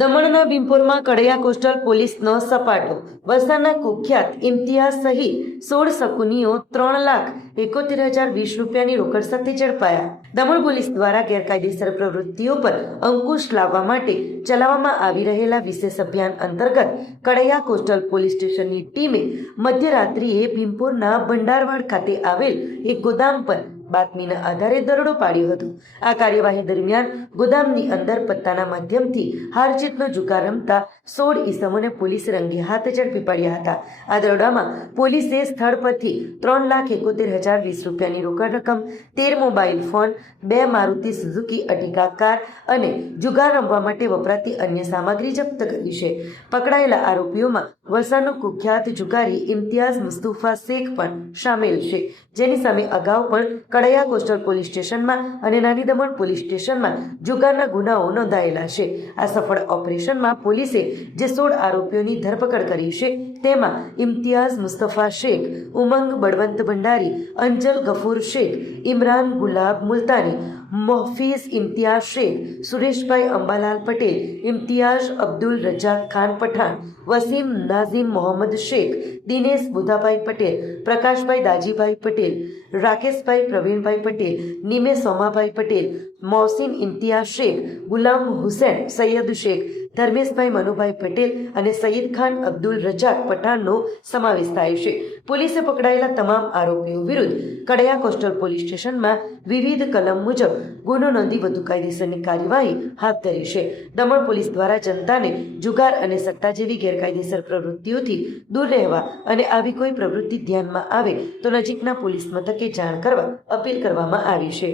દમણના ભીમપુરમાં કડૈયા કોસ્ટલ પોલીસનો સપાટો. વલસાડના કુખ્યાત ઇમ્તિયાઝ સહિત 16 શકુનીઓ 3,71,020 રૂપિયાની રોકડ સાથે ઝડપાયા. દમણ પોલીસ દ્વારા ગેરકાયદેસર પ્રવૃત્તિઓ પર અંકુશ લાવવા માટે ચલાવવામાં આવી રહેલા વિશેષ અભિયાન અંતર્ગત કડૈયા કોસ્ટલ પોલીસ સ્ટેશનની ટીમે મધ્યરાત્રિએ ભીમપુરના ભંડારવાડ ખાતે આવેલ એક ગોદામ પર બાતમીના આધારે દરોડો પાડ્યો હતો. આ કાર્યવાહી દરમિયાન ગોદામની અંદર પત્તાના માધ્યમથી હારજીતનો જુગાર રમતા 16 ઈસમોને પોલીસે રંગે હાથ ઝડપી પાડ્યા હતા. આ દરોડામાં પોલીસે સ્થળ પરથી 3,71,020 રૂપિયાની રોકડ રકમ, 13 mobile phone, 2 Maruti Suzuki Ertiga car અને જુગાર રમવા માટે વપરાતી અન્ય સામગ્રી જપ્ત કરી છે. પકડાયેલા આરોપીઓમાં વલસાડનો કુખ્યાત જુગારી ઇમ્તિયાઝ મુસ્તુફા શેખ પણ સામેલ છે, જેની સામે અગાઉ પણ કડૈયા કોસ્ટલ પોલીસ સ્ટેશનમાં અને નાની દમણ પોલીસ સ્ટેશનમાં જુગારના ગુનાઓ નોંધાયેલા છે. આ સફળ ઓપરેશનમાં પોલીસે જે 16 આરોપીઓની ધરપકડ કરી છે તેમાં ઇમ્તિયાઝ મુસ્તફા શેખ, ઉમંગ બળવંત ભંડારી, અંજલ ગફૂર શેખ, ઇમરાન ગુલાબ મુલતાની, મોહફીઝ ઇમ્તિયાઝ શેખ, સુરેશભાઈ અંબાલાલ પટેલ, ઇમ્તિયાઝ અબ્દુલ રજાક ખાન પઠાણ, વસીમ નાઝીમ મોહમ્મદ શેખ, દિનેશ બુધાભાઈ પટેલ, પ્રકાશભાઈ દાજીભાઈ પટેલ, રાકેશભાઈ પ્રવીણભાઈ પટેલ, નિમે સોમાભાઈ પટેલ, મોહસિન ઇમ્તિયાઝ શેખ, ગુલામ હુસૈન સૈયદ શેખ, ધર્મેશભાઈ મનુભાઈ પટેલ અને સઈદ ખાન અબ્દુલ રજાક પઠાણનો સમાવેશ થાય છે. પોલીસે પકડાયેલા તમામ આરોપીઓ વિરુદ્ધ કડૈયા કોસ્ટલ પોલીસ સ્ટેશનમાં વિવિધ કલમ મુજબ ગુનો નોંધી વધુ કાયદેસરની કાર્યવાહી હાથ ધરી છે. દમણ પોલીસ દ્વારા જનતાને જુગાર અને સટ્ટા જેવી ગેરકાયદેસર પ્રવૃત્તિઓથી દૂર રહેવા અને આવી કોઈ પ્રવૃત્તિ ધ્યાનમાં આવે તો નજીકના પોલીસ મથકે જાણ કરવા અપીલ કરવામાં આવી છે.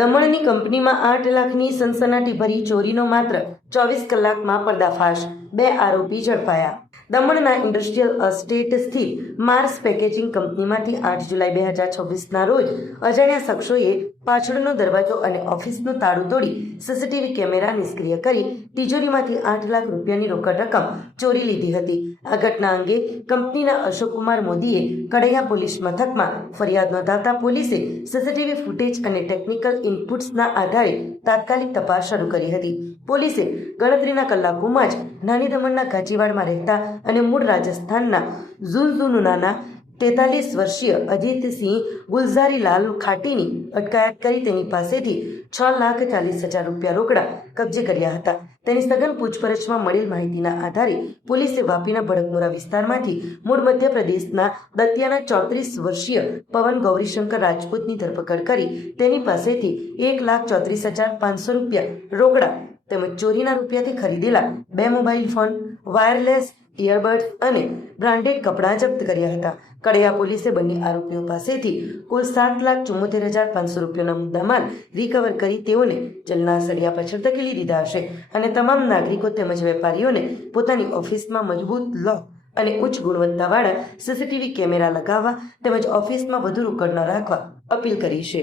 દમણની કંપનીમાં 8 લાખની સનસનાટીભરી ચોરીનો માત્ર 24 કલાકમાં પર્દાફાશ, 2 આરોપી ઝડપાયા. દમણના ઇન્ડસ્ટ્રીયલ એસ્ટેટ સ્થિત માર્સ પેકેજિંગ કંપનીમાંથી 8 જુલાઈ 2026ના રોજ અજાણ્યા શખ્સોએ પાછળનો દરવાજો અને ઓફિસનું તાળું તોડી સીસીટીવી કેમેરા નિષ્ક્રિય કરી તિજોરીમાંથી 8 લાખ રૂપિયાની રોકડ રકમ ચોરી લીધી હતી. આ ઘટના અંગે કંપનીના અશોકકુમાર મોદીએ કડૈયા પોલીસ મથકમાં ફરિયાદ નોંધાવતા પોલીસે સીસીટીવી ફૂટેજ અને ટેકનિકલ ઇનપુટ્સના આધારે તાત્કાલિક તપાસ શરૂ કરી હતી. પોલીસે ગણતરીના કલાકોમાં જ નાની દમણના ગાજીવાડમાં રહેતા અને મૂળ રાજસ્થાનના ઝુનઝુનુના 43 વર્ષીય અજીતસિંહ ગુલઝારીલાલ ખાટીની અટકાયત કરી તેની પાસેથી 6,40,000 રૂપિયા રોકડા કબજે કર્યા હતા. તેની સઘન પૂછપરછમાં મળેલ માહિતીના આધારે પોલીસે વાપીના ભડકમોરા વિસ્તારમાંથી મૂળ મધ્યપ્રદેશના દતિયાના 34 વર્ષીય પવન ગૌરીશંકર રાજપૂતની ધરપકડ કરી તેની પાસેથી 1,34,500 રૂપિયા રોકડા તેમજ ચોરીના રૂપિયાથી ખરીદેલા 2 મોબાઈલ ફોન, વાયરલેસ ઇયરબડ્સ અને બ્રાન્ડેડ કપડાં જપ્ત કર્યા હતા. કડૈયા પોલીસે બંને આરોપીઓ પાસેથી કુલ 7,74,500 રૂપિયાના મુદ્દામાલ રિકવર કરી તેઓને જેલના સળિયા પાછળ ધકેલી દીધા હશે અને તમામ નાગરિકો તેમજ વેપારીઓને પોતાની ઓફિસમાં મજબૂત લોક અને ઉચ્ચ ગુણવત્તાવાળા સીસીટીવી કેમેરા લગાવવા તેમજ ઓફિસમાં વધુ રોકડ ન રાખવા અપીલ કરી છે.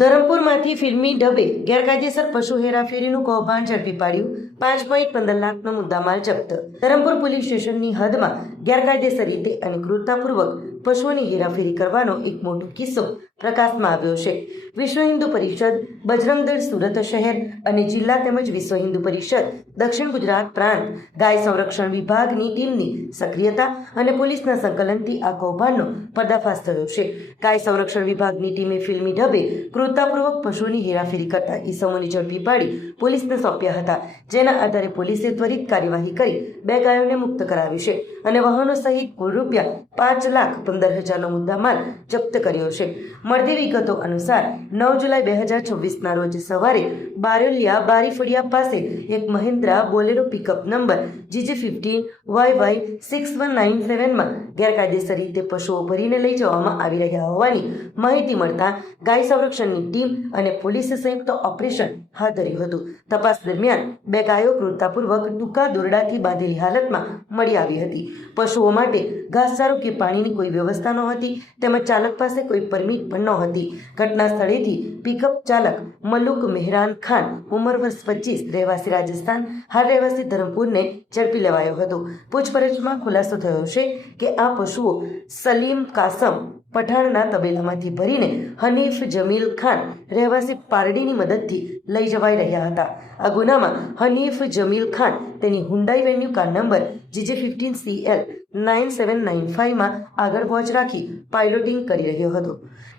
ધરમપુરમાંથી ફિલ્મી ઢબે ગેરકાયદેસર પશુ હેરાફેરીનું કૌભાંડ ઝડપી પાડ્યું. 5.15 લાખનો મુદ્દામાલ જપ્ત. ધરમપુર પોલીસ સ્ટેશનની હદમાં ગેરકાયદેસર રીતે અને ક્રૂરતાપૂર્વક પશુઓની હેરાફેરી કરવાનો એક મોટો કિસ્સો પ્રકાશમાં આવ્યો છે. વિશ્વ હિન્દુ પરિષદ, બજરંગ દળ સુરત શહેર અને જિલ્લા તેમજ વિશ્વ હિન્દુ પરિષદ દક્ષિણ ગુજરાત પ્રાંત ગાય સંરક્ષણ વિભાગની ટીમની સક્રિયતા અને પોલીસના સંકલનથી આ કૌભાંડનો પર્દાફાશ થયો છે. ગાય સંરક્ષણ વિભાગની ટીમે ફિલ્મી ઢબે ક્રૂરતાપૂર્વક પશુઓની હેરાફેરી કરતા ઈસમોને ઝડપી પાડી પોલીસને સોંપ્યા હતા, જેના આધારે પોલીસે ત્વરિત કાર્યવાહી કરી 2 ગાયોને મુક્ત કરાવી છે અને વાહનો સહિત કુલ રૂપિયા 5,15,000નો મુદ્દામાલ જપ્ત કર્યો છે. મળતી વિગતો અનુસાર 9 જુલાઈ 2026ના રોજ સવારે બારોલિયા બારીફળિયા પાસે એક મહિન્દ્રા બોલેરો પિકઅપ નંબર GG15YY6197માં ગેરકાયદેસર રીતે પશુઓ ભરીને લઈ જવામાં આવી રહ્યા હોવાની માહિતી મળતા ગાય સંરક્ષણની ટીમ અને પોલીસે સંયુક્ત ઓપરેશન હાથ ધર્યું હતું. તપાસ દરમિયાન 2 ગાયો ક્રૂરતાપૂર્વક ટૂંકા દોરડાથી બાંધેલી હાલતમાં મળી આવી હતી. પશુઓ માટે ઘાસચારો કે પાણીની કોઈ વ્યવસ્થા નહોતી તેમજ ચાલક પાસે કોઈ પરમિટ પણ નહોતી. ઘટના સ્થળેથી પિકઅપ ચાલક મલુક મેહરાન ખાન ઉંમર વર્ષ 25 રહેવાસી રાજસ્થાન હાલ રહેવાસી ધરમપુરને ઝડપી લેવાયો હતો. પૂછપરછમાં ખુલાસો થયો છે કે આ પશુઓ સલીમ કાસમ પઠાણના તબેલામાંથી ભરીને હનીફ જમીલ ખાન રહેવાસી પારડીની મદદથી લઈ જવાઈ રહ્યા હતા. આ ગુનામાં હનીફ જમીલ ખાન તેની Hyundai venue car number GJ15CL 9795માં આગળ વોચ રાખી પાયલોટિંગ કરી રહ્યો હતો.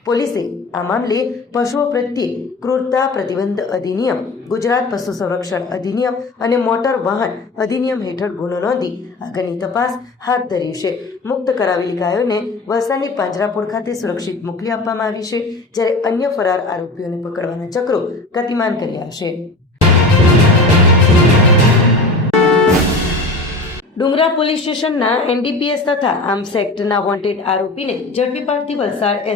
પોલીસે આ મામલે પશુઓ પ્રત્યે ક્રૂરતા પ્રતિબંધ અધિનિયમ, ગુજરાત પશુ સંરક્ષણ અધિનિયમ અને મોટર વાહન અધિનિયમ હેઠળ ગુનો નોંધી આગળની તપાસ હાથ ધરી છે. મુક્ત કરાવેલી ગાયોને વલસાડની પાંજરાપોળ ખાતે સુરક્ષિત મોકલી આપવામાં આવી છે, જ્યારે અન્ય ફરાર આરોપીઓને પકડવાના ચક્રો ગતિમાન કર્યા છે. ડુંગરા પોલીસ સ્ટેશનના NDPS તથા આર્મ્સ એક્ટના વોન્ટેડ આરોપીને ઝડપી પાડતી વલસાડ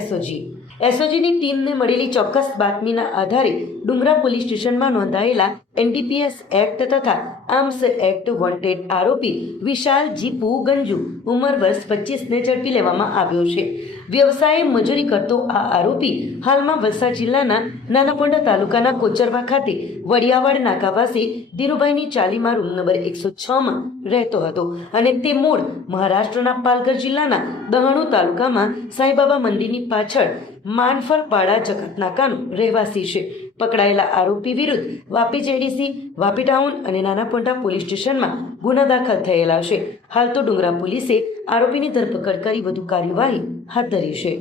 એસઓજીની ટીમને મળેલી ચોક્કસ બાતમીના આધારે ડુંગરા પોલીસ સ્ટેશનમાં નોંધાયેલા NDPS એક્ટ તથા આર્મ્સ એક્ટ વોન્ટેડ આરોપી વિશાલ જીપુ ગંજુ ઉંમર વર્ષ 25ને ઝડપી લેવામાં આવ્યો છે. વ્યવસાયે મજૂરી કરતો આ આરોપી હાલમાં વલસાડ જિલ્લાના નાનાપોંડા તાલુકાના કોચરવા ખાતે વડિયાવાડ નાકા પાસે ધીરુભાઈની ચાલીમાં રૂમ નંબર 106માં રહેતો હતો અને તે મૂળ મહારાષ્ટ્રના પાલઘર જિલ્લાના દહાણુ તાલુકામાં સાંઈબાબા મંદિરની પાછળ માનફરપાડા જકાતનાકાનો રહેવાસી છે. પકડાયેલા આરોપી વિરુદ્ધ વાપી JDC, વાપી ટાઉન અને નાનાપોંડા પોલીસ સ્ટેશનમાં ગુના દાખલ થયેલા છે. હાલ તો ડુંગરા પોલીસે આરોપીની ધરપકડ કરી વધુ કાર્યવાહી હાથ ધરી છે.